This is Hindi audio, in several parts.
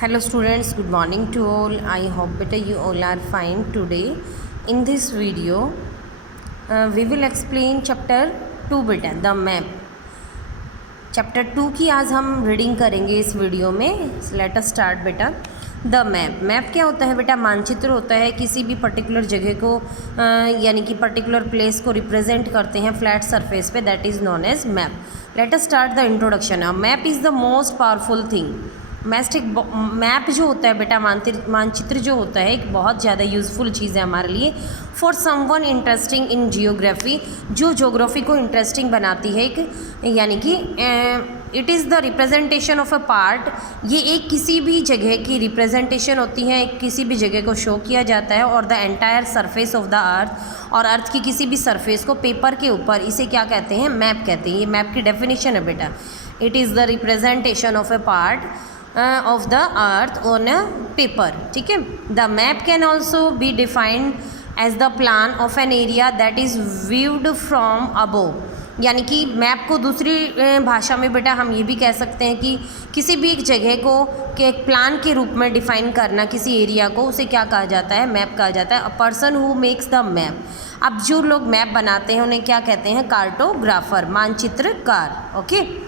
Hello students, good morning to all. I hope better you all are fine today. In this video, we will explain chapter 2 बेटा the map. चैप्टर 2 की आज हम रीडिंग करेंगे इस वीडियो में. लेट अस स्टार्ट बेटा. The map. मैप क्या होता है बेटा? मानचित्र होता है. किसी भी पर्टिकुलर जगह को यानी कि पर्टिकुलर प्लेस को रिप्रेजेंट करते हैं फ्लैट सरफेस पे. That is known as map. Let us start the introduction. Map is the most powerful thing. Map जो होता है बेटा, मानचित्र जो होता है एक बहुत ज़्यादा यूज़फुल चीज़ है हमारे लिए. For someone interesting in geography, जो ज्योग्राफी को इंटरेस्टिंग बनाती है एक, यानी कि it is the representation of a part. ये एक किसी भी जगह की रिप्रेजेंटेशन होती है, किसी भी जगह को शो किया जाता है. और the entire surface of the earth, और अर्थ की किसी भी सरफेस को पेपर के ऊपर, इसे क्या कहते हैं? मैप कहते हैं. ये मैप की डेफिनेशन है बेटा. It is the representation of a part of the earth on a paper. ठीक है. The map can also be defined as the plan of an area that is viewed from above. यानी कि मैप को दूसरी भाषा में बेटा हम ये भी कह सकते हैं कि किसी भी एक जगह को के एक प्लान के रूप में डिफाइन करना किसी एरिया को, उसे क्या कहा जाता है? मैप कहा जाता है. अ person who makes the map. अब जो लोग मैप बनाते हैं उन्हें क्या कहते हैं? कार्टोग्राफर, मानचित्रकार. ओके.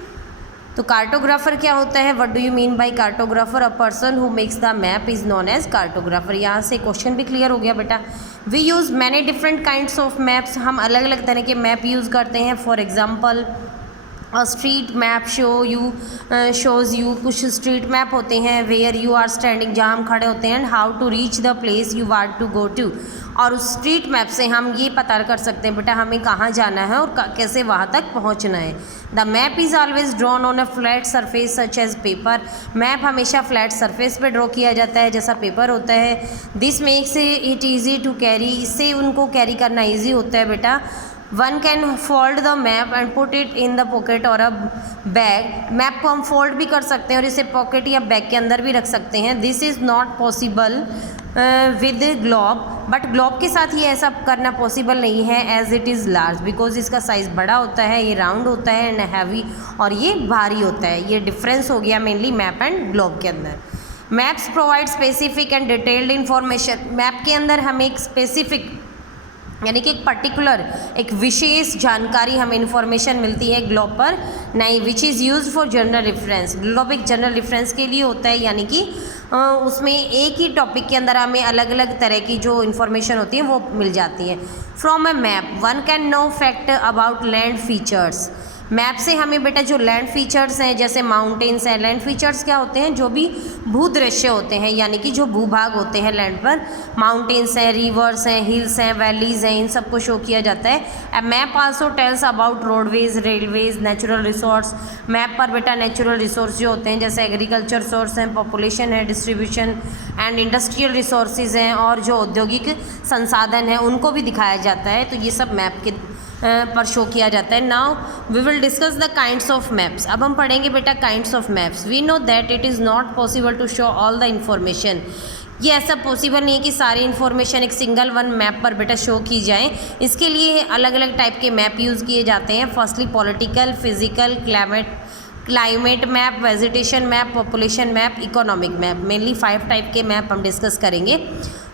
तो कार्टोग्राफर क्या होता है? What do you mean by cartographer? A person who makes the map is known as cartographer. यहाँ से क्वेश्चन भी क्लियर हो गया बेटा. We use many different kinds of maps. हम अलग अलग तरह के मैप यूज़ करते हैं. For example a street map shows you. कुछ स्ट्रीट मैप होते हैं वेयर यू आर स्टैंडिंग, जहाँ हम खड़े होते हैं. And how to reach the place you want to go to. और उस स्ट्रीट मैप से हम ये पता कर सकते हैं बेटा हमें कहाँ जाना है और कैसे वहाँ तक पहुँचना है. The map is always drawn on a flat surface such as paper. Map हमेशा फ्लैट सरफेस पे ड्रॉ किया जाता है जैसा पेपर होता है. This makes it easy to carry. इससे उनको कैरी करना ईजी होता है बेटा. One can fold the map and put it in the pocket और अ बैग. मैप को हम फोल्ड भी कर सकते हैं और इसे पॉकेट या बैग के अंदर भी रख सकते हैं. This is not possible with globe. But globe के साथ ये ऐसा करना पॉसिबल नहीं है as it is large, because इसका साइज़ बड़ा होता है, ये राउंड होता है एंड हैवी, और ये भारी होता है. ये डिफरेंस हो गया मेनली मैप एंड ग्लोब के अंदर. Maps provide specific and detailed information. Map के अंदर हमें एक स्पेसिफिक यानी कि एक पर्टिकुलर, एक विशेष जानकारी हमें इन्फॉर्मेशन मिलती है. ग्लोब पर नहीं. Which is use for general reference. Globe एक जनरल रेफरेंस के लिए होता है, यानी कि उसमें एक ही टॉपिक के अंदर हमें अलग अलग तरह की जो इन्फॉर्मेशन होती है वो मिल जाती है. From a map one can know fact about land features. Map से हमें बेटा जो लैंड फीचर्स हैं, जैसे माउंटेन्स हैं. लैंड फीचर्स क्या होते हैं? जो भी भूदृश्य होते हैं, यानी कि जो भूभाग होते हैं लैंड पर. माउंटेन्स हैं, रिवर्स हैं, हिल्स हैं, वैलीज हैं, इन सबको शो किया जाता है. A map also tells about roadways, railways, natural resource. Map पर बेटा नेचुरल रिसोर्स जो होते हैं जैसे एग्रीकल्चर सोर्स हैं, पॉपुलेशन है, डिस्ट्रीब्यूशन एंड इंडस्ट्रियल रिसोर्सेज हैं, और जो औद्योगिक संसाधन हैं उनको भी दिखाया जाता है. तो ये सब मैप के पर शो किया जाता है. Now we will discuss the kinds of maps. अब हम पढ़ेंगे बेटा kinds of maps. We know that it is not possible to show all the information. ये ऐसा पॉसिबल नहीं है कि सारी इन्फॉर्मेशन एक सिंगल वन मैप पर बेटा शो की जाए. इसके लिए अलग अलग टाइप के मैप यूज़ किए जाते हैं. Firstly political, physical, climate map, vegetation map, population map, economic map. Mainly 5 type के मैप हम डिस्कस करेंगे.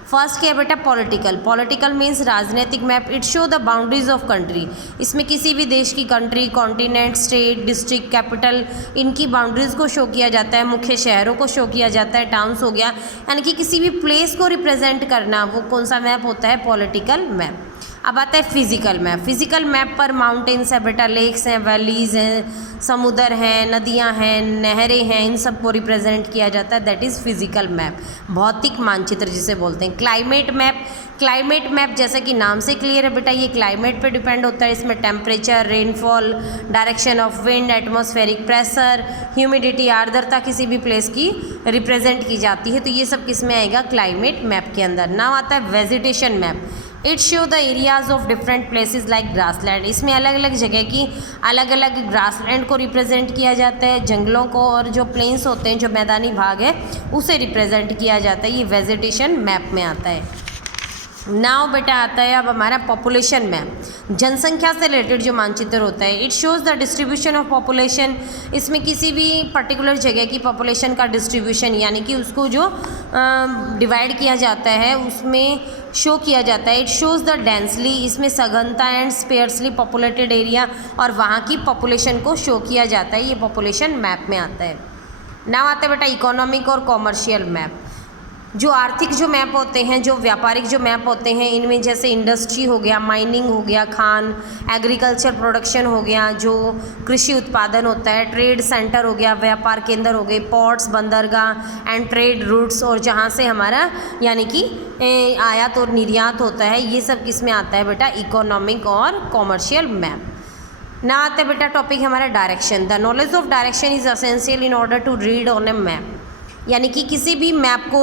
फर्स्ट क्या है बेटा? पॉलिटिकल. पॉलिटिकल मीन्स राजनीतिक map. It show the boundaries of country. इसमें किसी भी देश की country, continent, state, district, capital, इनकी बाउंड्रीज को शो किया जाता है. मुख्य शहरों को शो किया जाता है. टाउन्स हो गया, यानी कि किसी भी प्लेस को रिप्रेजेंट करना, वो कौन सा मैप होता है? Political map. अब आता है फिजिकल मैप. फिजिकल मैप पर माउंटेन्स है बेटा, लेक्स हैं, वैलीज हैं, समुद्र हैं, नदियां हैं, नहरें हैं, इन सब को रिप्रेजेंट किया जाता है. दैट इज़ फिजिकल मैप, भौतिक मानचित्र जिसे बोलते हैं. Climate map. क्लाइमेट मैप जैसा कि नाम से क्लियर है बेटा, ये क्लाइमेट पे डिपेंड होता है. इसमें temperature, rainfall, direction of wind, atmospheric pressure, humidity, आर्द्रता किसी भी प्लेस की रिप्रेजेंट की जाती है. तो ये सब किस में आएगा? क्लाइमेट मैप के अंदर. नाउ आता है vegetation map. It show the areas of different places like grassland. इसमें अलग अलग जगह की अलग अलग ग्रासलैंड को रिप्रेजेंट किया जाता है, जंगलों को, और जो प्लेन्स होते हैं, जो मैदानी भाग है, उसे रिप्रेजेंट किया जाता है. ये वेजिटेशन मैप में आता है. नाउ बेटा आता है अब हमारा पॉपुलेशन मैप, जनसंख्या से रिलेटेड जो मानचित्र होता है। It shows the distribution of population, इसमें किसी भी पर्टिकुलर जगह की पॉपुलेशन का डिस्ट्रीब्यूशन यानी कि उसको जो डिवाइड किया जाता है उसमें शो किया जाता है। इट शोज़ द डेंसली, इसमें सघनता एंड स्पेयर्सली पॉपुलेटेड एरिया और वहाँ की पॉपुलेशन को शो किया जाता है, ये पॉपुलेशन मैप में आता है। नाउ आता है बेटा इकोनॉमिक और कॉमर्शियल मैप। जो आर्थिक जो मैप होते हैं, जो व्यापारिक जो मैप होते हैं, इनमें जैसे इंडस्ट्री हो गया, माइनिंग हो गया, खान एग्रीकल्चर प्रोडक्शन हो गया, जो कृषि उत्पादन होता है, ट्रेड सेंटर हो गया, व्यापार केंद्र हो गए, पोर्ट्स बंदरगाह एंड ट्रेड रूट्स, और जहाँ से हमारा यानी कि आयात और निर्यात होता है, ये सब किस में आता है बेटा इकोनॉमिक और कॉमर्शियल मैप। ना आता है बेटा टॉपिक हमारा direction. The knowledge of direction is essential in order to read on a map, यानी कि किसी भी मैप को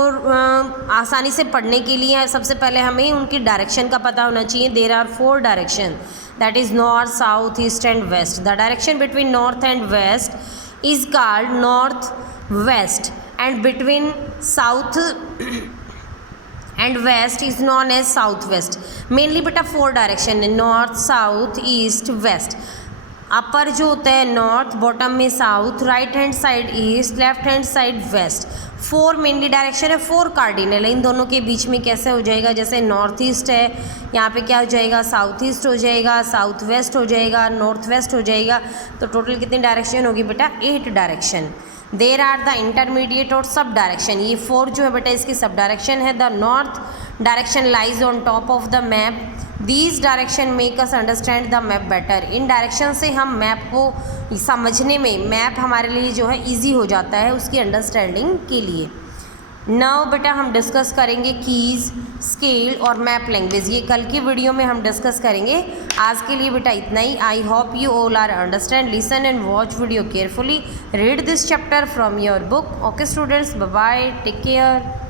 आसानी से पढ़ने के लिए सबसे पहले हमें उनकी डायरेक्शन का पता होना चाहिए। There are 4 direction, that is north, south, east and west. The direction between north and west is called north west and between south and west is known as south west. Mainly बेटा 4 डायरेक्शन है, north, south, east, west. Upper जो होता है नॉर्थ, बॉटम में south, right hand side east, left hand side west. 4 mainly direction है, 4 कार्डिनल है। इन दोनों के बीच में कैसे हो जाएगा, जैसे नॉर्थ ईस्ट है, यहाँ पे क्या हो जाएगा साउथ ईस्ट हो जाएगा, साउथ वेस्ट हो जाएगा, नॉर्थ वेस्ट हो जाएगा। तो टोटल कितनी डायरेक्शन होगी बेटा 8 direction. There are the intermediate और सब डायरेक्शन, ये 4 जो है बेटा इसकी सब डायरेक्शन है। The north direction lies on top of the map, these direction make us understand the map better. In direction से हम मैप को समझने में, मैप हमारे लिए जो है ईजी हो जाता है उसकी अंडरस्टैंडिंग के लिए। नाउ बेटा हम डिस्कस करेंगे कीज़, स्केल और मैप लैंग्वेज, ये कल की वीडियो में हम डिस्कस करेंगे। आज के लिए बेटा इतना ही। I hope you all are understand, listen and watch video carefully, read this chapter from your book. Okay students, bye bye, take care.